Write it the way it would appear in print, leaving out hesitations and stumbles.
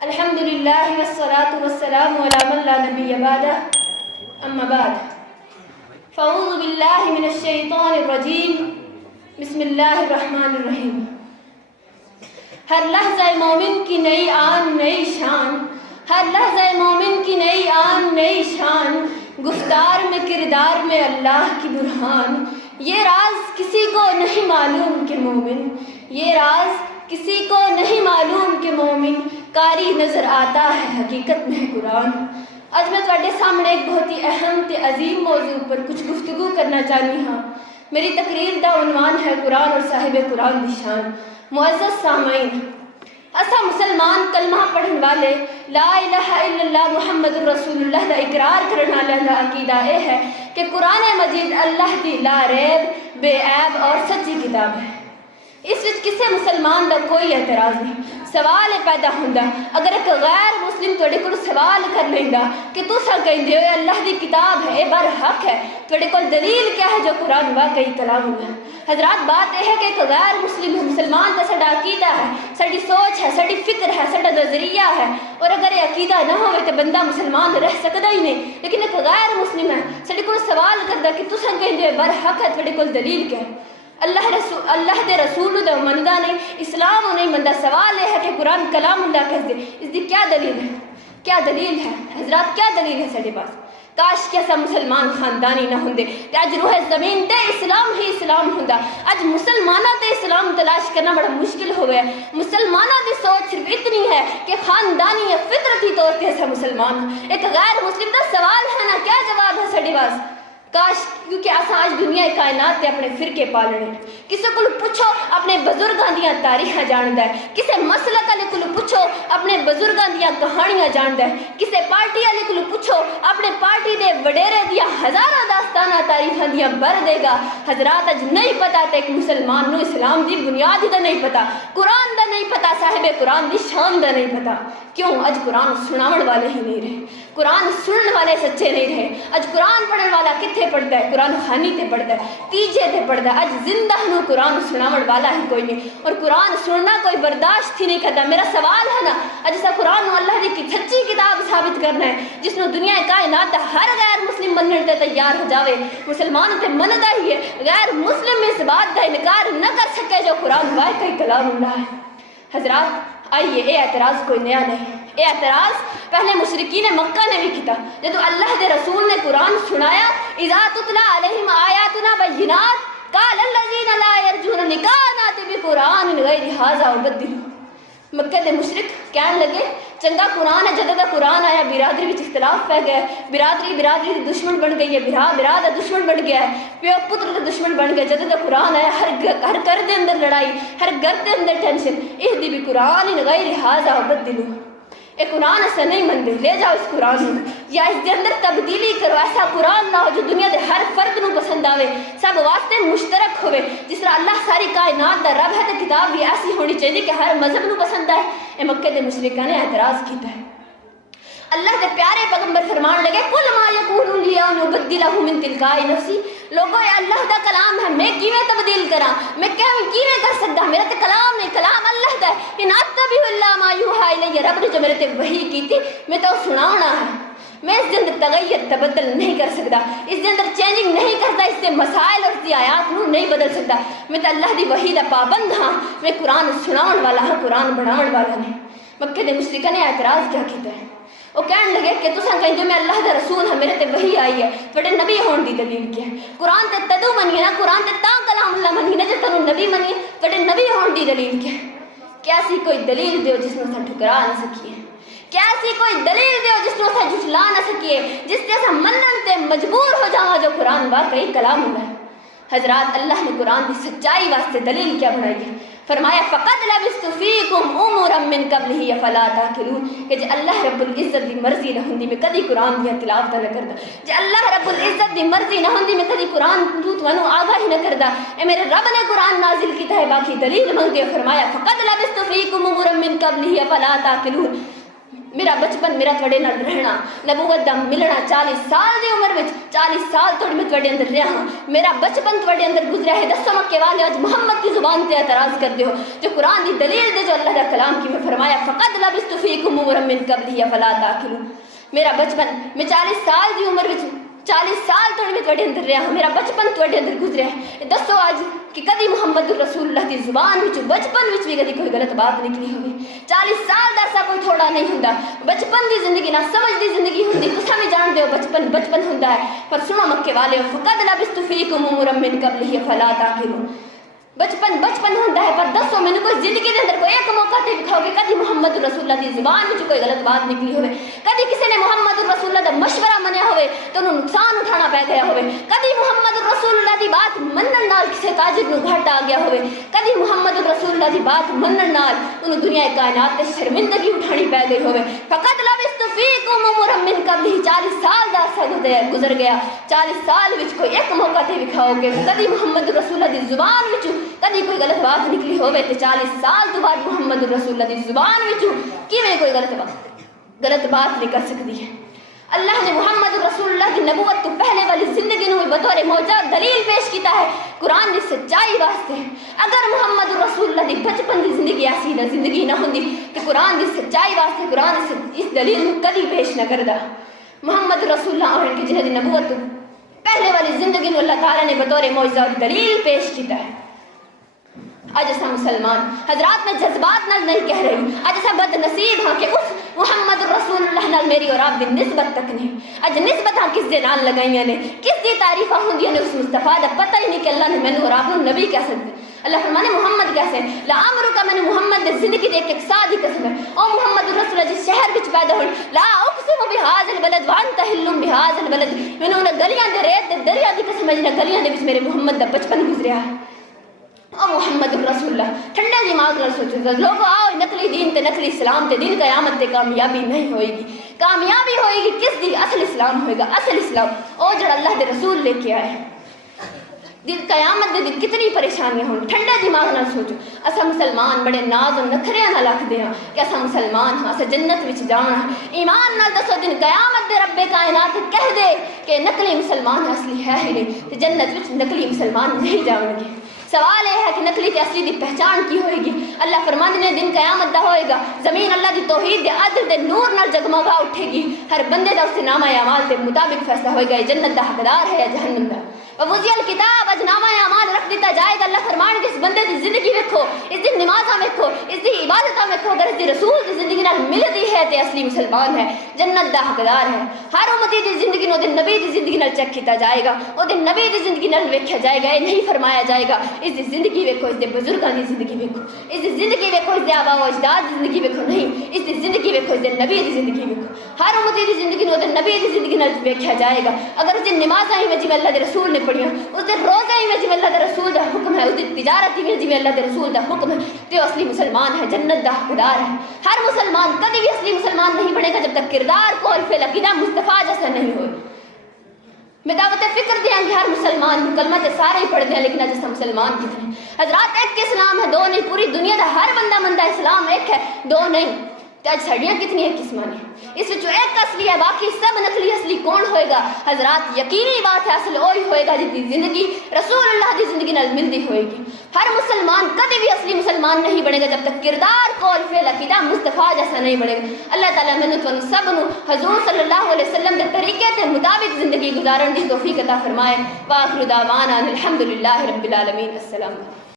الحمد للہ والصلاة والسلام علی من لا نبی بعدہ اما بعد فاعوذ باللہ من الشیطان الرجیم بسم اللہ الرحمن الرحیم۔ ہر لحظہ مومن کی نئی آن نئی شان، ہر لحظہ مومن کی نئی آن نئی شان، گفتار میں کردار میں اللہ کی برہان۔ یہ راز کسی کو نہیں معلوم کہ مومن، یہ راز کسی کو نہیں معلوم کہ مومن، کاری نظر آتا ہے حقیقت میں ہے قرآن۔ آج میں تواڈے سامنے ایک بہت ہی اہم تے عظیم موضوع پر کچھ گفتگو کرنا چاہنی ہاں۔ میری تقریر دا عنوان ہے قرآن اور صاحب قرآن دی شان۔ معزز سامعین، اسا مسلمان کلمہ پڑھن والے لا الہ الا اللہ محمد رسول اللہ دا اقرار کرن والے دا عقیدہ یہ ہے کہ قرآن مجید اللہ دی لا ریب، بے عیب اور سچی کتاب ہے۔ اس وچ کسی مسلمان دا کوئی اعتراض نہیں۔ سوال پیدا ہوندا اگر ایک غیر مسلم تواڈے کول سوال کر لیندا کہ تساں کہندے ہو اللہ دی کتاب ہے، برحق ہے، تواڈے کول دلیل کیا ہے جو قرآن واقعی کلام ہے؟ حضرات، بات یہ ہے کہ ایک غیر مسلمان کا ساڈا عقیدہ ہے، ساڈی سوچ ہے، ساڈی فکر ہے، ساڈا نظریہ ہے، اور اگر یہ عقیدہ نہ ہوئے تو بندہ مسلمان رہ سکتا ہی نہیں۔ لیکن ایک غیر مسلم ہے، ساڈے کول سوال کردا کہ تساں کہندے ہو برحق ہے، تواڈے کول دلیل کیا ہے؟ اللہ دے رسول دا مندا نہیں، اسلام نہیں مندا۔ سوال یہ ہے کہ قرآن کلام اللہ کہتے اس دی کیا دلیل ہے؟ کیا دلیل ہے حضرات؟ کیا دلیل ہے ساڈے پاس؟ کاش کہ ایسا مسلمان خاندانی نہ ہوندے تے اج روح زمین تے اسلام ہی اسلام ہوندا۔ اج مسلماناں تے اسلام تلاش کرنا بڑا مشکل ہو گیا ہے۔ مسلماناں دی سوچ صرف اتنی ہے کہ خاندانی یا فطرتی طور تے ایسا مسلمان ایک غیر مسلم دا سوال ہے نا، کیا جواب ہے ساڈے پاس؟ کاش، کیونکہ اساں آج دنیا کائنات تے اپنے فرقے پالنے، کسی کو پوچھو اپنے بزرگاں دیاں تاریخاں جاندا ہے، کسی مسلک والے کو پوچھو اپنے بزرگاں دیاں کہانیاں جاندا ہے، کسی پارٹی والے کو پوچھو اپنے پارٹی دے وڈیرے دیاں ہزاراں داستاناں تاریخاں دیاں بر دے گا۔ حضرات، اج نہیں پتا تے ایک مسلمان نو اسلام دی بنیاد دا نہیں پتا، قرآن دا نہیں پتا، صاحب قرآن دی شان دا نہیں پتا۔ کیوں؟ اج قرآن سناون والے ہی نہیں رہے، قرآن سنن والے سچے نہیں رہے۔ اج قرآن پڑھن والا کتھے پڑھتا ہے؟ قرآن خانی تے پڑھتا ہے، تیجے تے پڑھتا ہے۔ اج زندہ نو قرآن سناون والا ہی کوئی نہیں، اور قرآن سننا کوئی برداشت ہی نہیں کرتا۔ میرا سوال ہے نا، اج سا قرآن نو اللہ دی سچی کتاب ثابت کرنا ہے جس نو دنیا کائنات دا ہر غیر مسلم منن تے تیار ہو جاوے۔ مسلمان تے مندا ہی ہے، غیر مسلم اس بات دا انکار نہ کر سکے جو قرآن واقعی کلام اللہ ہے۔ حضرات، آئیے، یہ اعتراض کوئی نیا نہیں، یہ اعتراض پہلے مشرکین مکہ نے بھی کیتا۔ جب اللہ دے رسول نے قرآن سنایا، اذا تتلی علیہم آیاتنا بینات قال الذین لا یرجون لقاءنا ائت بقرآن غیر ھذا وبدلوا۔ مکہ دے مشرک کہنے لگے چنگا قرآن ہے، جدوں دا قرآن آیا برادری وچ اختلاف پہ گیا، برادری دی دشمن بن گئی ہے، برا دا دشمن بن گیا ہے، پیو پتر دا دشمن بن گیا۔ جدوں دا قرآن آیا ہر گھر دے اندر لڑائی، ہر گھر دے اندر ٹینشن۔ اہ دی بھی قرآن غیر ھذا وبدلوا، اے قرآن ایسا نہیں مندے، لے جاؤ اس قرآن میں، یا اس دے اندر تبدیلی کرو، ایسا قرآن نہ ہو جو دنیا دے ہر فرد نو پسند آوے، سب واسطے مشترک ہوئے۔ جس طرح اللہ ساری کائنات دا رب ہے تو کتاب بھی ایسی ہونی چاہیے کہ ہر مذہب نو پسند آئے۔ اے مکے دے مشرکاں نے اعتراض کیتا ہے۔ اللہ دے پیارے پیغمبر فرمان لگے قل ما یکون لی ان ابدلہ من تلقاء نفسی، لوگو یہ اللہ دا کلام ہے، میں کیویں تبدیل کراں، میں کیویں کر سکدا؟ میرا تے کلام نہیں، کلام اللہ دا ہے۔ ان اتبع الا ما یوحی الی، رب نے جو میرے تے وحی کیتی میں تو سناونا ہے، میں اس دے اندر تغیر تبدل نہیں کر سکتا، اس دے اندر چینجنگ نہیں کرتا، اس سے مسائل اور اس دی آیات نو نہیں بدل سکتا۔ میں تو اللہ دی وحی دا پابند ہاں، میں قرآن سناون والا ہاں، قرآن بڑھاون والا نہیں۔ مکے دے مشرکاں نے اعتراض کیا کیتا ہے؟ وہ کہنے لگے کہ تساں کہندے میں اللہ دا رسول ہاں، میرے تے وحی آئی ہے، تواڈے نبی ہون دی دلیل کیا ہے؟ قرآن تے تدو منی نا، قرآن تے تاں کلام اللہ منی نا جے تانوں نبی منی، تواڈے نبی ہون دی دلیل کیا ہے؟ کیا سی کوئی دلیل دیو جس نو اساں ٹھکرا نہ سکیے؟ کیا سی کوئی دلیل دیو جس نو اساں جھٹلا نہ سکیے، جس تے اساں منن تے مجبور ہو جاواں جو قرآن واقعی کلام اللہ ہے؟ حضرات، اللہ نے قرآن دی سچائی واسطے دلیل کیا بنائی ہے؟ فرمایا فقد لبثت فیکم امورا من قبلہ افلا تعقلون، کہ جے اللہ رب العزت دی مرضی نہ ہوندی میں کدی قرآن دی تلاوت نہ کردا، جے اللہ رب العزت دی مرضی نہ ہوندی میں کدی قرآن تو تانوں آگاہ نہ کردا۔ اے میرے رب نے قرآن نازل کیتا ہے، باقی دلیل مانگتے۔ فرمایا فقد لبثت فیکم امورا من قبلہ افلا تعقلون، میرا بچپن میرا تھوڑے نال رہنا نبوت دا ملنا 40 سال دی عمر وچ 40 سال توڑ میں تھوڑے اندر رہا ہاں میرا بچپن تھوڑے اندر گزرا ہے دسو مکے والے آج محمد کی زبان تے اعتراض کر دیو جو قرآن دی دلیل دے جو اللہ دا کلام کی میں فرمایا فقد لبثت فیکم عمرا من قبلہ فلا تعقلون میرا بچپن میں 40 سال دی عمر وچ 40 سال توڑ میں تھوڑے اندر رہا ہاں میرا بچپن تھوڑے اندر گزرا ہے دسو آج کہ کدی محمد رسول اللہ دی زبان وچ بچپن وچ بھی کدی کوئی غلط بات نکلی ہوگی 40 سال دا عرصہ کوئی تھوڑا نہیں ہوندا بچپن دی زندگی نہ سمجھ دی زندگی ہوندی تساں بھی جان دیو بچپن ہوندا ہے پر سنو مکے والے فقد لبثت فیکم عمرا من قبلہ فلا تعقلون بچپن ہوندا ہے پر دسو میں کوئی زندگی دے اندر کوئی ایک موقع تے دکھاؤ کہ کدی محمد رسول اللہ دی زبان وچ کوئی غلط بات نکلی ہوئے کدی کسی نے محمد رسول اللہ دا مشورہ منیا ہوئے تو انہوں نقصان اٹھانا پہ گیا ہوئے کدی محمد رسول اللہ دی بات منن نال کسی تاجر نو گھاٹا آ گیا ہوئے کدی محمد رسول اللہ دی بات منن نال انہوں دنیا کائنات تے شرمندگی اٹھانی پہ گئی ہوئے فقط لبثت فیکم عمرا من قبلہ 40 سال دا عرصہ گزر گیا 40 سال وچ کوئی ایک موقع تے دکھاؤ کہ کدی محمد رسول اللہ دی زبان وچ کدی کوئی غلط بات نکلی ہوئے تے 40 سال تو بعد محمد رسول اللہ دی زبان وچوں کیویں کوئی غلط بات نہیں کر سکتی ہے اللہ نے محمد رسول اللہ کی نبوت تو پہلے والی زندگی نو بطور معجزہ دلیل پیش کیتا ہے قرآن دی سچائی واسطے اگر محمد رسول اللہ دی بچپن دی زندگی ایسی نہ زندگی نہ ہوندی کہ قرآن دی سچائی واسطے قرآن اس دلیل نو کدی پیش نہ کردا محمد رسول اللہ اور ان کی جنہ دی نبوت تو پہلے والی زندگی نو اللہ تعالیٰ نے بطور معجزہ دلیل پیش کیتا ہے آج ایسا مسلمان حضرات میں جذبات نال نہیں کہہ رہی ہوں آج ایسا بد نصیب ہاں کہ اس محمد رسول اللہ نال میری اور آپ دی نسبت تک نہیں آج نسبت ہاں کس دے نال لگائیاں نے کس دی تعریفہ ہوندیاں نے اس مصطفیٰ دا پتہ ہی نہیں کہ اللہ نے میں اور آپ نبی کہہ سکتے اللہ فرمانے محمد کیسے لعمرک میں نے محمد دے زندگی دے ایک سادی قسم ہے او محمد رسول اللہ جس شہر وچ پیدا ہوئے لا اقسم بہذا البلد وانت حل بہذا البلد میں نے گلیاں دے ریت دے دریا دی قسم ہے جنہاں گلیاں دے وچ میرے محمد دا بچپن گزریا ہے او محمد رسول اللہ ٹھنڈے دماغ نال سوچو لوگ آؤ نقلی دین تے نقلی اسلام تے دین قیامت تے کامیابی نہیں ہوئے گی کامیابی ہوئے گی کس دی اصل اسلام ہوئے گا اصل اسلام او جڑا اللہ دے رسول لے کے آئے دل قیامت دے دن کتنی پریشانیاں ہوں ٹھنڈے دماغ نال سوچو اسا مسلمان بڑے ناز و نخریاں نال آکھدے ہاں کہ اسا مسلمان ہاں اسا جنت وچ جانا ایمان نال دسو دن قیامت دے رب کائنات کہہ دے کہ نقلی مسلمان اصلی ہے ہی نہیں تے جنت وچ نقلی مسلمان نہیں جاؤں گے سوال یہ ہے کہ نقلی تے اصلی دی پہچان کی ہوئے گی اللہ فرمانے نے دن قیامت دا ہوئے گا زمین اللہ دی توحید دے عدل دے نور نال جگمگا اٹھے گی ہر بندے دا اس نامہ اعمال دے مطابق فیصلہ ہوئے گا جنت دا حقدار ہے یا جہنم دا ووزی الکتاب اج نامہ اعمال رکھ دیتا جائے گا اللہ فرمان کہ اس بندے دی زندگی ویکھو اس دی نمازاں ویکھو اس دی عبادتاں ویکھو اگر اس دی رسول دی زندگی نال ملدی ہے تے اصلی مسلمان ہے جنت دا حقدار ہے ہر امتی دی زندگی نو دے نبی دی زندگی نال چیک کیتا جائے گا او دے نبی دی زندگی نال ویکھیا جائے گا یہ نہیں فرمایا جائے گا اس دی زندگی ویکھو اس دے بزرگاں دی زندگی ویکھو اس دی زندگی ویکھو اس دے آبا و اجداد دی زندگی ویکھو نہیں اس دی زندگی ویکھو اس دے نبی دی زندگی ویکھو ہر امتی دی زندگی نو دے نبی دی زندگی نال ویکھیا جائے گا اگر اس دی نمازاں ہی جویں اللہ دے رسول نے پڑھیاں اس دے روزے ہی جویں اللہ دے رسول دا حکم ہے اس دی تجارت ہی جویں اللہ دے رسول دا حکم ہے تے اصلی مسلمان ہے جنت دا حقدار ہے ہر مسلمان کبھی بھی اصلی مسلمان نہیں بنے گا جب تک کردار قول فعل عقیدہ مصطفیٰ جیسا نہیں ہوئے میں دعوت فکر دیا کہ ہر مسلمان کلمہ تے سارے ہی پڑھ دیں لیکن آج ایسا مسلمان کتنے حضرات ایک اسلام ہے دو نہیں پوری دنیا دا ہر بندہ مندہ اسلام ایک ہے دو نہیں آج سڑیاں کتنی ہیں قسمان ہیں اس وچ ایک اصلی ہے باقی سب نقلی اصلی کون ہوئے گا حضرات یقینی بات ہے اصل وہی ہوئے گا جس کی زندگی رسول اللہ کی زندگی نال ملدی ہوئے گی ہر مسلمان کبھی بھی اصلی مسلمان نہیں بنے گا جب تک کردار قول فعل عقیدہ مصطفیٰ جیسا نہیں بنے گا اللہ تعالیٰ میں نے سب نو حضور صلی اللہ علیہ وسلم کے طریقے کے مطابق زندگی گزارن دی توفیق عطا فرمائے واخر دعوانا الحمدللہ رب العالمین السلام